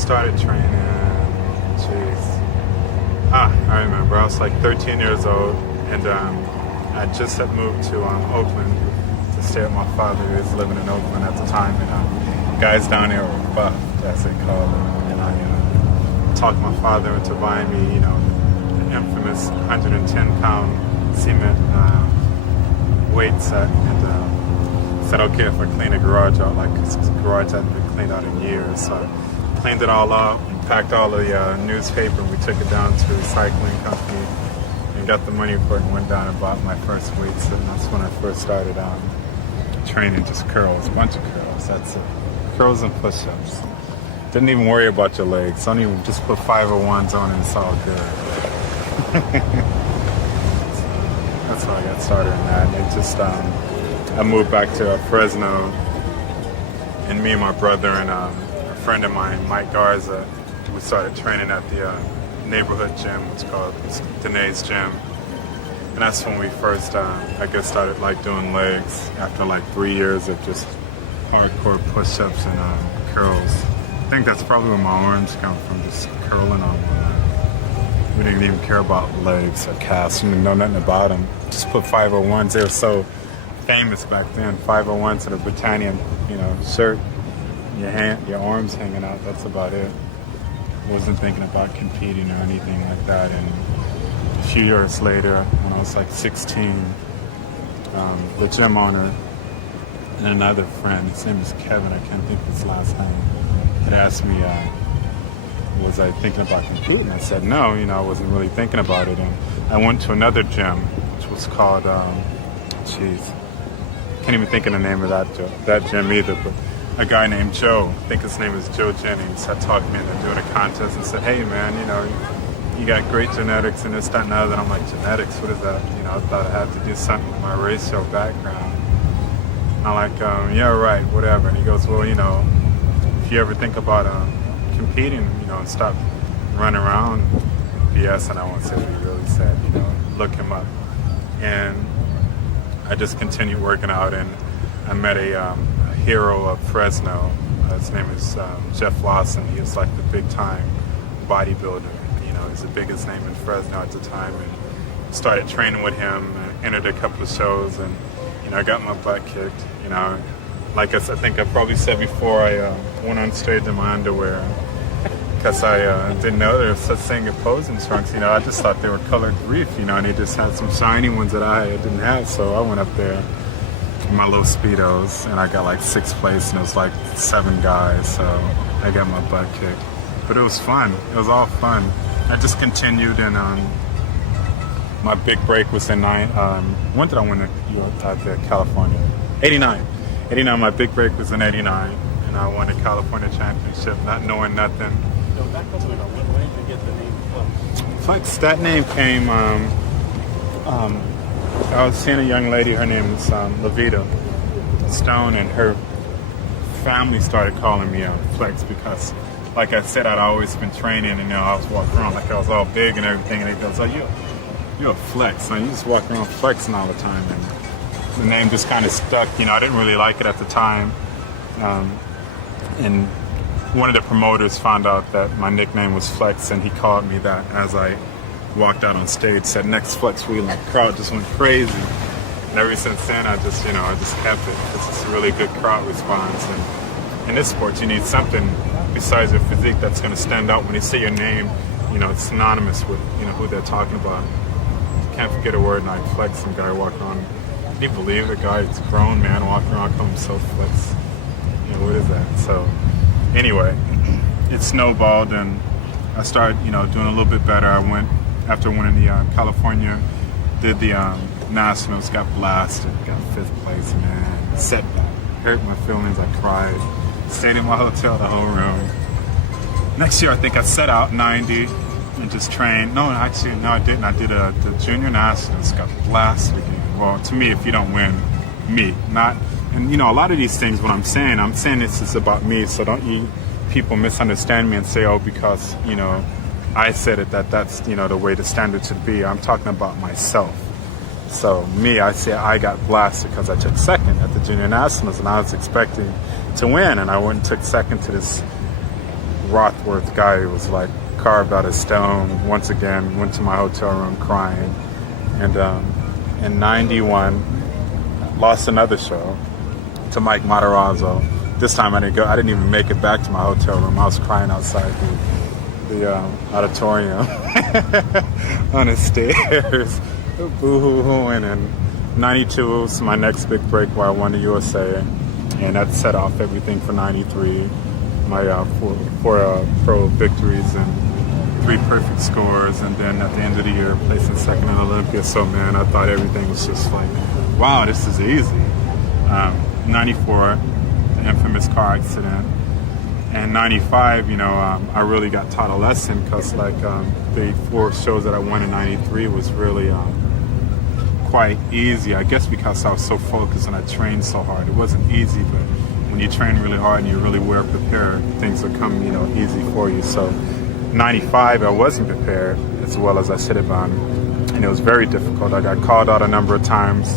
started training, I remember I was like 13 years old, and I just had moved to Oakland to stay with my father, who was living in Oakland at the time, and guys down there were buff, as they call it, and I talked my father into buying me, you know, the infamous 110-pound cement weight set, and said, okay, if I clean the garage out, like, 'cause the garage hadn't been cleaned out in years, so I cleaned it all up, packed all the newspaper, and we took it down to a recycling company and got the money for it, and went down and bought my first weights, and that's when I first started training, just curls, a bunch of curls, that's it. Curls and push-ups. Didn't even worry about your legs, don't even, just put 501s on and it's all good. That's how I got started in that, and it just, I moved back to Fresno, and me and my brother and a friend of mine, Mike Garza, we started training at the neighborhood gym. It's called Danae's Gym, and that's when we first, I guess, started like doing legs after like 3 years of just hardcore push-ups and curls. I think that's probably where my arms come from, just curling on one. We didn't even care about legs or calves. We didn't know nothing about them. Just put 501s. They were so famous back then. 501s to the Britannia, you know, shirt, your arms hanging out. That's about it. Wasn't thinking about competing or anything like that. And a few years later, when I was like 16, the gym owner and another friend, his name is Kevin, I can't think of his last name, had asked me, was I thinking about competing? I said no, you know, I wasn't really thinking about it. And I went to another gym, which was called, can't even think of the name of that gym either, but a guy named Joe, I think his name is Joe Jennings, had talked me into doing a contest and said, hey man, you know, you got great genetics and this, that, and other. And I'm like, genetics, what is that? You know, I thought I had to do something with my racial background. And I'm like, yeah, right, whatever. And he goes, well, you know, if you ever think about competing, you know, and stop running around BS, and I won't say what he really said, you know, look him up. And I just continued working out, and I met a hero of Fresno. His name is Jeff Lawson. He was like the big time bodybuilder. You know, he's the biggest name in Fresno at the time, and started training with him, entered a couple of shows, and, you know, I got my butt kicked. You know, like I think I probably said before, I went on stage in my underwear because I didn't know there was such thing as posing trunks. You know, I just thought they were colored reef, you know, and they just had some shiny ones that I didn't have, so I went up there in my little Speedos, and I got like 6th place, and it was like 7 guys, so I got my butt kicked. But it was fun. It was all fun. I just continued, and my big break was in when did I win to California? 89. 89, my big break was in 89, and I won the California Championship, not knowing nothing. So back up when did you get the name Flex? Flex, that name came, I was seeing a young lady, her name is Levita Stone, and her family started calling me Flex because, like I said, I'd always been training, and, you know, I was walking around like I was all big and everything, and they go, oh, you're a flex, so you just walk around flexing all the time, and the name just kind of stuck. You know, I didn't really like it at the time, and one of the promoters found out that my nickname was Flex, and he called me that as I walked out on stage, said next Flex wheel, and the crowd just went crazy. And ever since then, I just kept it, because it's a really good crowd response. And in this sport, you need something besides your physique that's going to stand out when they say your name. You know, it's synonymous with, you know, who they're talking about. You can't forget a word like Flex. Some guy walking around, can you believe the guy? It's a grown man walking around calling himself Flex. You know, what is that? So anyway, it snowballed, and I started, you know, doing a little bit better. I went, after winning the California, did the Nationals, got blasted, got 5th place, man. Setback, hurt my feelings, I cried. Stayed in my hotel, the whole room. Next year, I think I set out 90 and just trained. No, actually, no, I didn't. I did the Junior Nationals, got blasted again. Well, to me, if you don't win, me, not, and, you know, a lot of these things, what I'm saying this is about me, so don't you people misunderstand me and say, oh, because, you know, I said it, that's, you know, the way the standard should be. I'm talking about myself. So me, I say I got blasted because I took 2nd at the Junior Nationals, and I was expecting to win, and I went and took 2nd to this Rothworth guy who was like carved out of stone. Once again, went to my hotel room crying. And in 91, lost another show to Mike Matarazzo. This time I didn't go. I didn't even make it back to my hotel room. I was crying outside the auditorium on the stairs, boo-hoo-hooing. And 92 was my next big break where I won the USA, and that set off everything for 93. My four pro victories and 3 perfect scores, and then at the end of the year, placing second in Olympia. So man, I thought everything was just like, wow, this is easy. 94, the infamous car accident, and 95, you know, I really got taught a lesson, because like the 4 shows that I won in 93 was really quite easy, I guess, because I was so focused and I trained so hard. It wasn't easy, but when you train really hard and you're really well prepared, things will come, you know, easy for you. So 95, I wasn't prepared as well as I should have been, and it was very difficult. I got called out a number of times